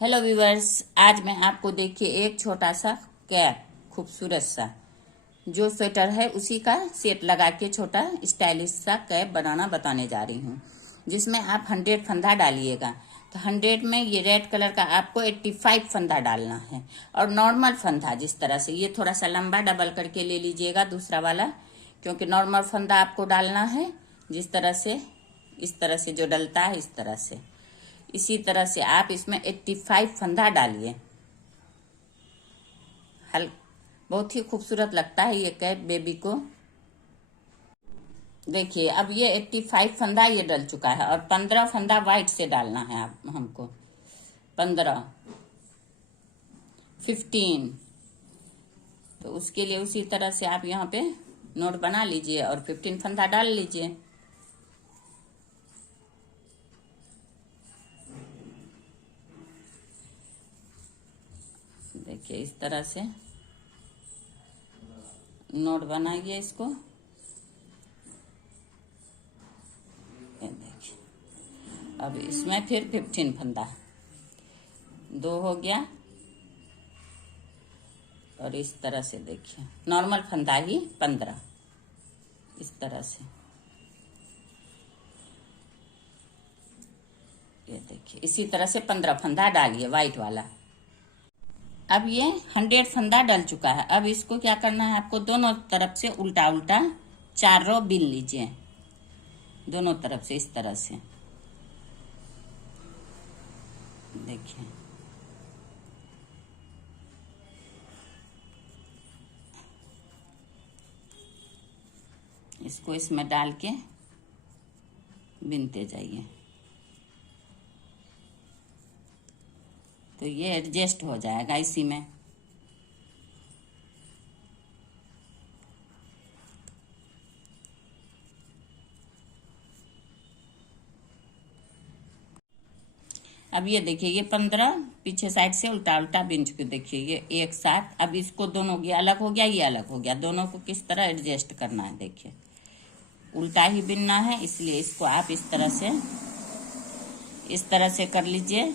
Hello viewers, आज मैं आपको देखिए एक छोटा सा कैप, खूबसूरत सा जो स्वेटर है उसी का सेट लगा के छोटा स्टाइलिश सा कैप बनाना बताने जा रही हूँ, जिसमें आप 100 फंदा डालिएगा। तो 100 में ये रेड कलर का आपको 85 फंदा डालना है। और नॉर्मल फंदा जिस तरह से ये थोड़ा सा लंबा डबल करके ले लीजिएगा दूसरा वाला, क्योंकि नॉर्मल फंदा आपको डालना है जिस तरह से, इस तरह से जो डलता है इस तरह से, इसी तरह से आप इसमें 85 फंदा डालिए। हल बहुत ही खूबसूरत लगता है ये कैप बेबी को। देखिए अब ये 85 फंदा ये डल चुका है और 15 फंदा वाइट से डालना है आप हमको। 15, 15। तो उसके लिए उसी तरह से आप यहाँ पे नोट बना लीजिए और 15 फंदा डाल लीजिए। देखिए इस तरह से नोट बनाइए इसको। ये देखिए अब इसमें फिर 15 फंदा, 2 हो गया। और इस तरह से देखिए नॉर्मल फंदा ही 15, इस तरह से। ये देखिए इसी तरह से 15 फंदा डालिए वाइट वाला। अब ये 100 फंदा डल चुका है। अब इसको क्या करना है आपको, दोनों तरफ से उल्टा उल्टा 4 रो बिन लीजिए, दोनों तरफ से इस तरह से। देखिए इसको इसमें डाल के बिनते जाइए, तो ये एडजस्ट हो जाएगा इसी में। अब ये देखिए ये 15 पीछे साइड से उल्टा उल्टा बिन चुके। देखिए ये एक साथ। अब इसको दोनों, ये अलग हो गया ये अलग हो गया, दोनों को किस तरह एडजस्ट करना है। देखिए उल्टा ही बिनना है, इसलिए इसको आप इस तरह से कर लीजिए।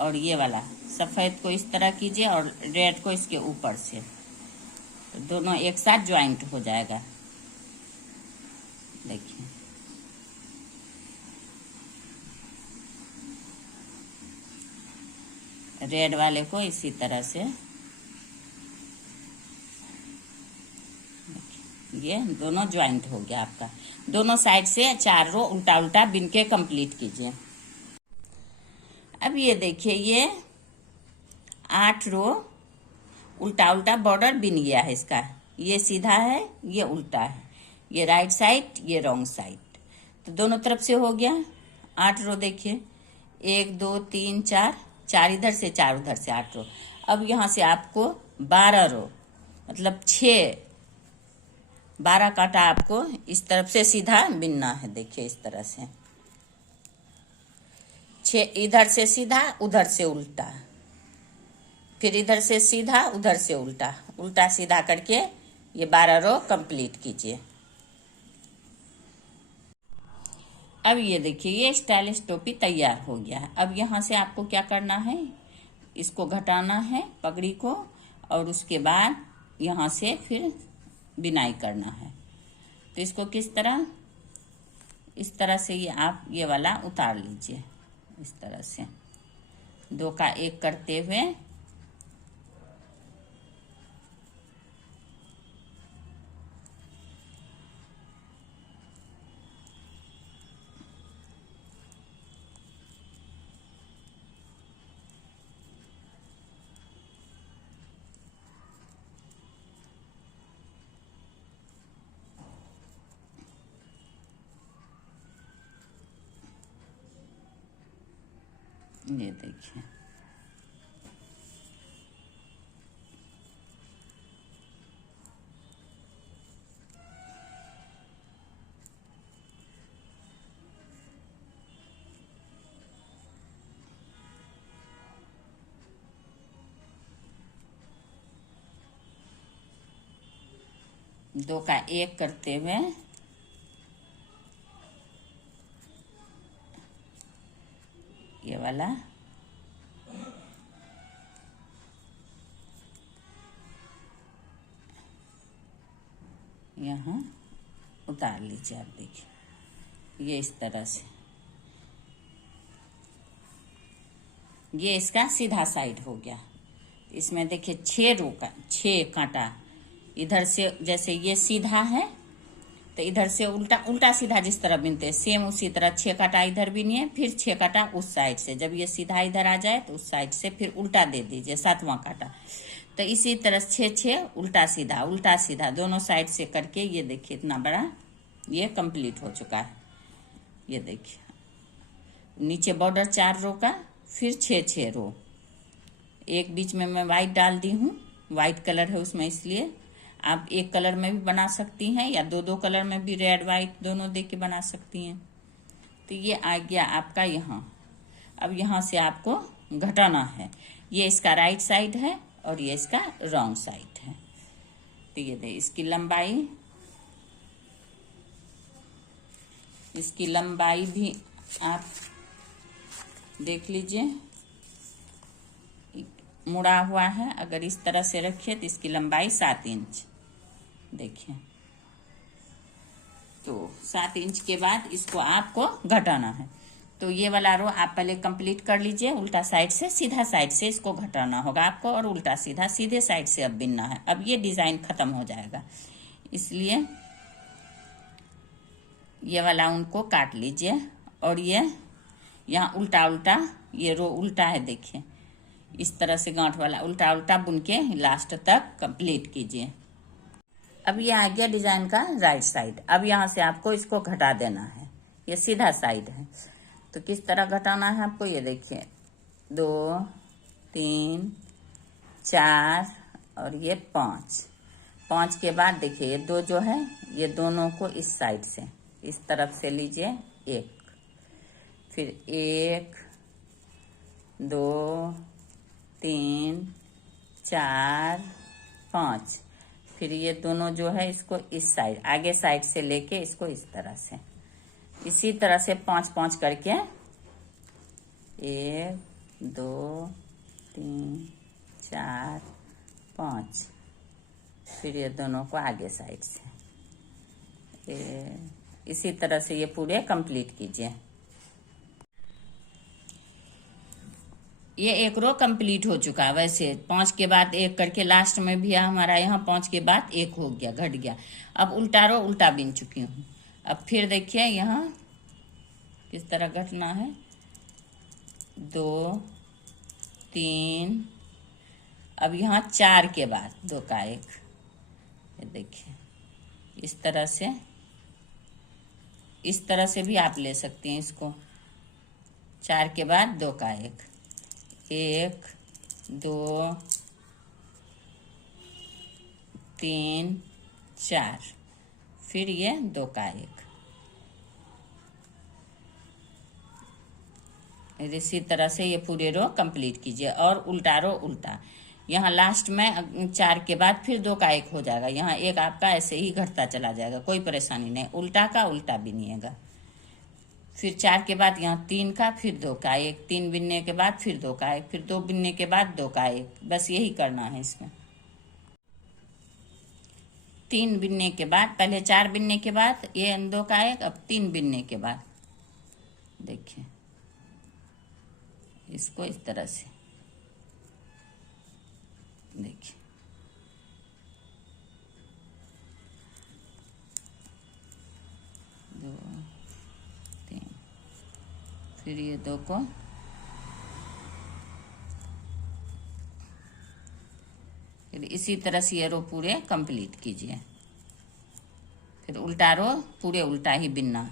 और ये वाला सफ़ेद को इस तरह कीजिए और रेड को इसके ऊपर से, तो दोनों एक साथ ज्वाइंट हो जाएगा। देखिए रेड वाले को इसी तरह से, ये दोनों ज्वाइंट हो गया आपका। दोनों साइड से 4 रो उल्टा उल्टा बिन के कंप्लीट कीजिए। अब ये देखिए ये 8 रो उल्टा उल्टा बॉर्डर बिन गया है इसका। ये सीधा है, ये उल्टा है, ये राइट साइड, ये रॉन्ग साइड, तो दोनों तरफ से हो गया 8 रो। देखिए 1 2 3 4, 4 इधर से 4 उधर से, 8 रो। अब यहाँ से आपको 12 रो, मतलब 12 कांटा आपको इस तरफ से सीधा बिनना है। देखिए इस तरह से 6 इधर से सीधा, उधर से उल्टा, फिर इधर से सीधा, उधर से उल्टा, उल्टा सीधा करके ये 12 रो कंप्लीट कीजिए। अब ये देखिए ये स्टाइलिश टोपी तैयार हो गया है। अब यहाँ से आपको क्या करना है, इसको घटाना है पगड़ी को, और उसके बाद यहाँ से फिर बिनाई करना है। तो इसको किस तरह, इस तरह से ये आप ये वाला उतार लीजिए, इस तरह से 2 का 1 करते हुए। ये देखिए दो का 1 करते हुए ये वाला यहाँ उतार लीजिए। आप देखिए ये इस तरह से, ये इसका सीधा साइड हो गया। इसमें देखिए 6 रो का 6 कांटा इधर से, जैसे ये सीधा है तो इधर से उल्टा उल्टा सीधा जिस तरह बिनते हैं सेम उसी तरह 6 कांटा इधर बिनिए, फिर 6 कांटा उस साइड से। जब ये सीधा इधर आ जाए तो उस साइड से फिर उल्टा दे दीजिए 7वां कांटा। तो इसी तरह 6 उल्टा सीधा दोनों साइड से करके ये देखिए इतना बड़ा ये कंप्लीट हो चुका है। ये देखिए नीचे बॉर्डर 4 रो का, फिर 6 रो। एक बीच में मैं वाइट डाल दी हूँ, वाइट कलर है उसमें, इसलिए आप एक कलर में भी बना सकती हैं या दो कलर में भी, रेड वाइट दोनों दे के बना सकती हैं। तो ये आ गया आपका यहाँ। अब यहाँ से आपको घटाना है। ये इसका राइट साइड है और ये इसका रॉन्ग साइड है। तो ये दे इसकी लंबाई भी आप देख लीजिए, मुड़ा हुआ है। अगर इस तरह से रखिए तो इसकी लंबाई 7 इंच। देखिए तो 7 इंच के बाद इसको आपको घटाना है। तो ये वाला रो आप पहले कंप्लीट कर लीजिए। उल्टा साइड से सीधा साइड से इसको घटाना होगा आपको, और उल्टा सीधा सीधे साइड से अब बिनना है। अब ये डिजाइन खत्म हो जाएगा, इसलिए ये वाला उनको काट लीजिए। और ये यहाँ उल्टा उल्टा, ये रो उल्टा है देखिए, इस तरह से गांठ वाला उल्टा उल्टा बुन के लास्ट तक कंप्लीट कीजिए। अब ये आ गया डिजाइन का राइट साइड। अब यहाँ से आपको इसको घटा देना है। ये सीधा साइड है तो किस तरह घटाना है आपको, ये देखिए 2 3 4 और ये 5 के बाद देखिए ये 2 जो है ये दोनों को इस साइड से इस तरफ से लीजिए, 1, फिर 1 2 3 4 5, फिर ये दोनों जो है इसको इस साइड आगे साइड से लेके इसको इस तरह से, इसी तरह से 5 करके 1 2 3 4 5, फिर ये दोनों को आगे साइड से इसी तरह से ये पूरे कंप्लीट कीजिए। ये एक रो कंप्लीट हो चुका। वैसे 5 के बाद 1 करके लास्ट में भी हमारा यहाँ 5 के बाद 1 हो गया, घट गया। अब उल्टा रो उल्टा बिन चुकी हूँ। अब फिर देखिए यहाँ किस तरह घटना है, 2 3, अब यहाँ 4 के बाद 2 का 1, ये देखिए इस तरह से भी आप ले सकते हैं इसको। 4 के बाद 2 का 1, 1 2 3 4, फिर ये 2 का 1, इसी तरह से ये पूरे रो कंप्लीट कीजिए। और उल्टा रो उल्टा, यहाँ लास्ट में 4 के बाद फिर 2 का 1 हो जाएगा। यहाँ 1 आपका ऐसे ही घटता चला जाएगा, कोई परेशानी नहीं। उल्टा का उल्टा बिनिएगा। फिर 4 के बाद यहाँ 3 का, फिर 2 का 1, 3 बिनने के बाद फिर 2 का 1, फिर 2 बिनने के बाद 2 का 1, बस यही करना है इसमें। 3 बिनने के बाद, पहले 4 बिनने के बाद ये 2 का 1, अब 3 बिनने के बाद देखिए इसको इस तरह से देखिए, दो 3, फिर ये 2 को फिर इसी तरह से ये रो पूरे कंप्लीट कीजिए। फिर उल्टा रो पूरे उल्टा ही बिनना।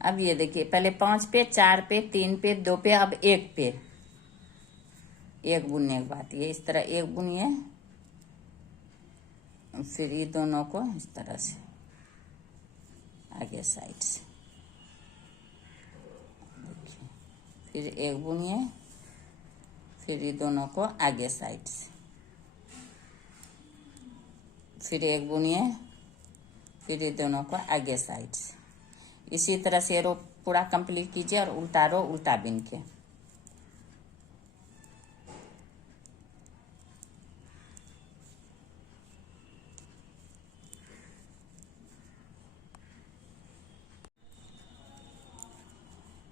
अब ये देखिए पहले 5 पे, 4 पे, 3 पे, 2 पे, अब 1 पे 1 बुनने के बाद ये इस तरह 1 बुनिए। फिर ये दोनों को इस तरह से आगे साइड से देखिए, फिर 1 बुनिए, फिर ये दोनों को आगे साइड से, फिर 1 बुनिए, फिर ये दोनों को आगे साइड से। इसी तरह से रो पूरा कंप्लीट कीजिए और उल्टा रो उल्टा बिन के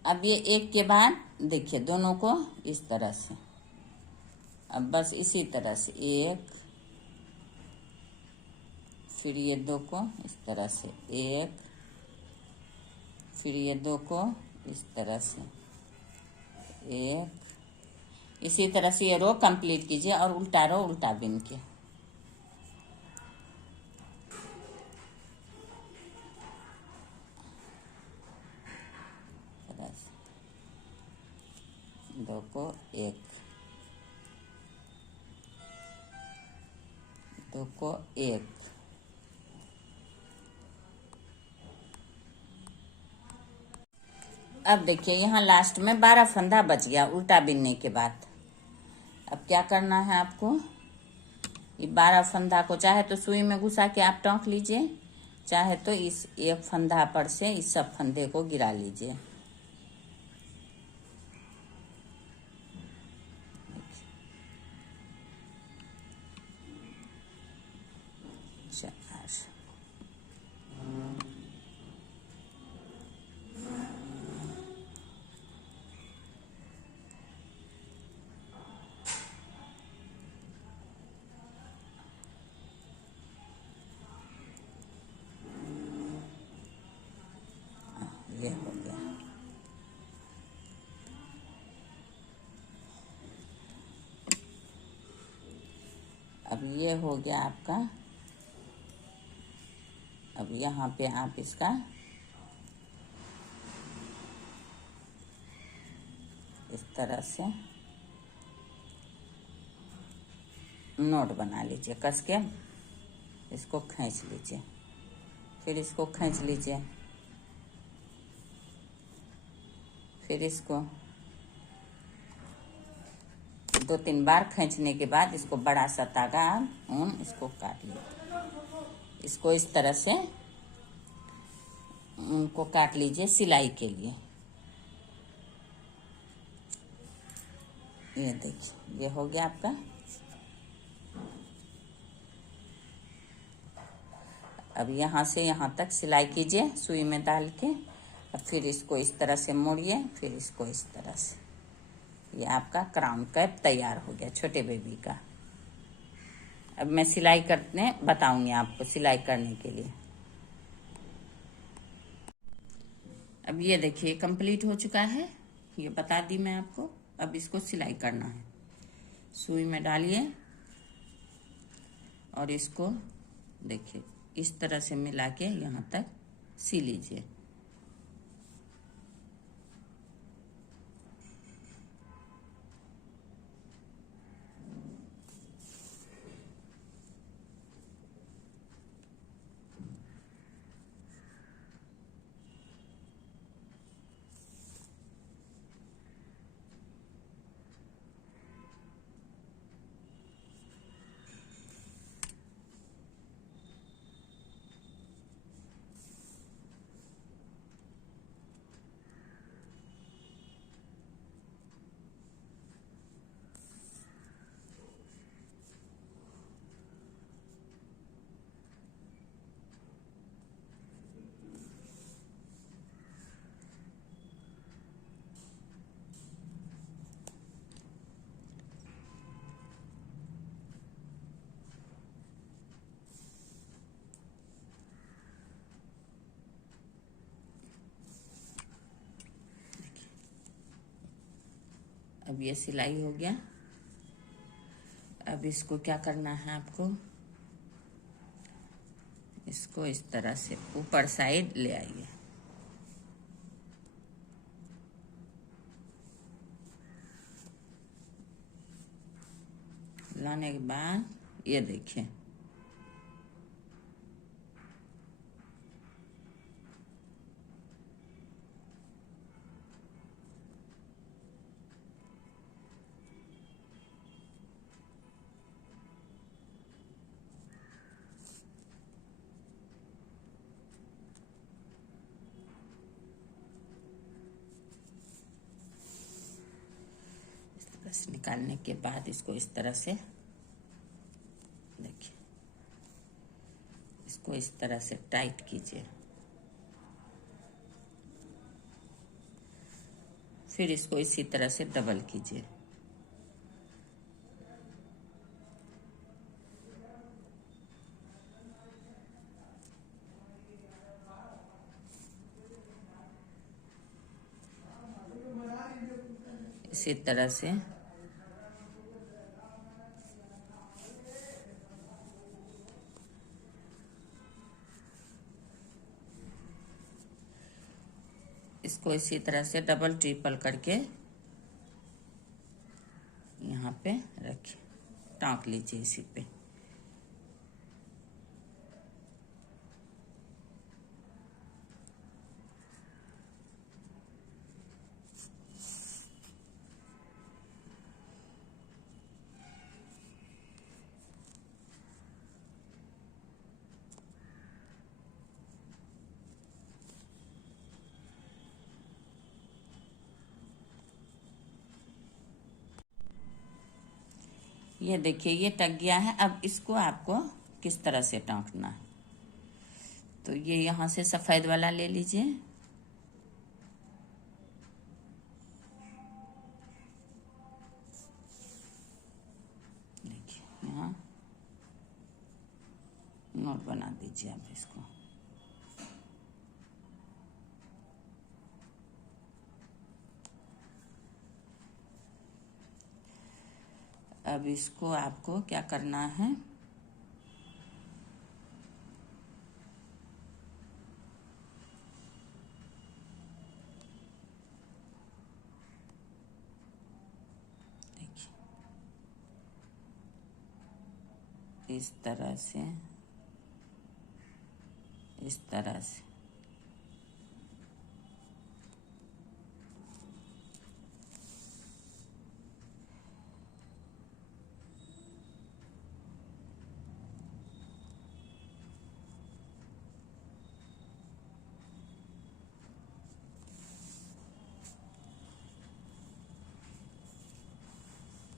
अब ये एक के बाद देखिए दोनों को इस तरह से, अब बस इसी तरह से एक, फिर ये दो को इस तरह से एक, फिर ये दो को इस तरह से एक, इसी तरह से ये रो कंप्लीट कीजिए और उल्टा रो उल्टा बिन के। दो को एक, दो को एक, अब देखिए यहाँ लास्ट में 12 फंदा बच गया उल्टा बिनने के बाद। अब क्या करना है आपको, ये 12 फंदा को चाहे तो सुई में घुसा के आप टोंक लीजिए, चाहे तो इस एक फंदा पर से इस सब फंदे को गिरा लीजिए। ये हो गया। अब ये हो गया आपका। अब यहाँ पे आप इसका इस तरह से नोट बना लीजिए, कस के इसको खींच लीजिए, फिर इसको खींच लीजिए, फिर इसको 2-3 बार खींचने के बाद इसको बड़ा सा धागा ऊन इसको काट लीजिए, इसको इस तरह से उनको काट लीजिए सिलाई के लिए। ये देखिए ये हो गया आपका। अब यहाँ से यहाँ तक सिलाई कीजिए सुई में डाल के, अब फिर इसको इस तरह से मोड़िए, फिर इसको इस तरह से, ये आपका क्राउन कैप तैयार हो गया छोटे बेबी का। अब मैं सिलाई करने बताऊंगी आपको सिलाई करने के लिए। अब ये देखिए कंप्लीट हो चुका है, ये बता दी मैं आपको। अब इसको सिलाई करना है, सुई में डालिए और इसको देखिए इस तरह से मिला के यहाँ तक सी लीजिए। अब ये सिलाई हो गया। अब इसको क्या करना है आपको, इसको इस तरह से ऊपर साइड ले आइए, लाने के बाद ये देखिए बस निकालने के बाद इसको इस तरह से देखिए, इसको इस तरह से टाइट कीजिए। फिर इसको इसी तरह से डबल कीजिए। इसी तरह से इसको इसी तरह से डबल ट्रिपल करके यहाँ पे रखिए, टाँक लीजिए इसी पे। ये देखिए ये टक गया है। अब इसको आपको किस तरह से टाँकना है, तो ये यहाँ से सफ़ेद वाला ले लीजिए, देखिए यहाँ नोट बना दीजिए आप इसको। अब इसको आपको क्या करना है, देखिए इस तरह से, इस तरह से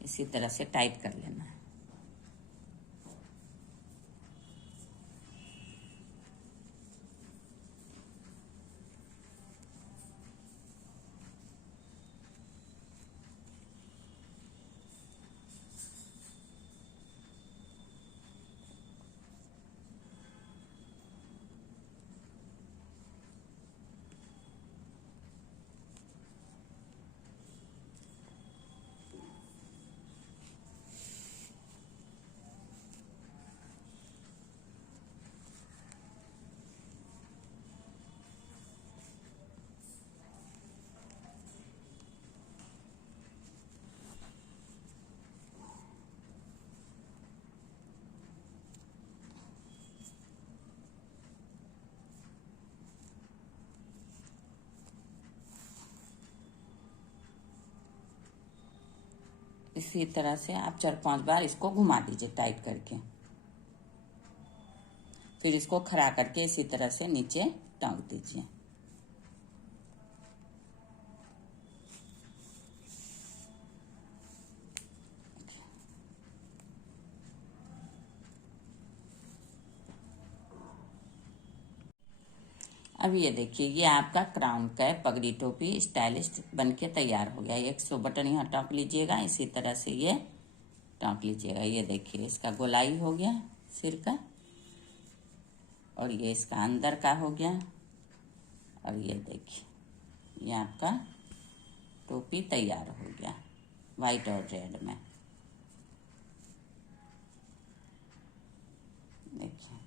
इसी तरह से टाइट कर लेना है। इसी तरह से आप 4-5 बार इसको घुमा दीजिए टाइट करके। फिर इसको खड़ा करके इसी तरह से नीचे टांग दीजिए। अब ये देखिए ये आपका क्राउन कैप पगड़ी टोपी स्टाइलिश बनके तैयार हो गया। एक 100 बटन यहाँ टाँक लीजिएगा, इसी तरह से ये टाँक लीजिएगा। ये देखिए इसका गोलाई हो गया सिर का, और ये इसका अंदर का हो गया, और ये देखिए ये आपका टोपी तैयार हो गया वाइट और रेड में। देखिए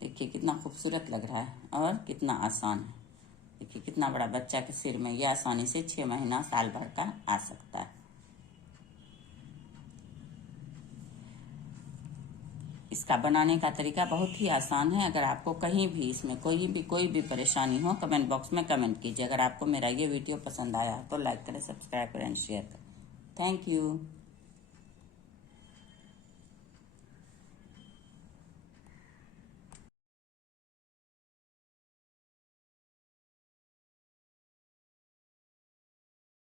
देखिए कितना खूबसूरत लग रहा है और कितना आसान है। देखिए कितना बड़ा बच्चा के सिर में ये आसानी से 6 महीना साल भर का आ सकता है। इसका बनाने का तरीका बहुत ही आसान है। अगर आपको कहीं भी इसमें कोई भी परेशानी हो कमेंट बॉक्स में कमेंट कीजिए। अगर आपको मेरा ये वीडियो पसंद आया तो लाइक करें, सब्सक्राइब करें, शेयर करें। Thank you.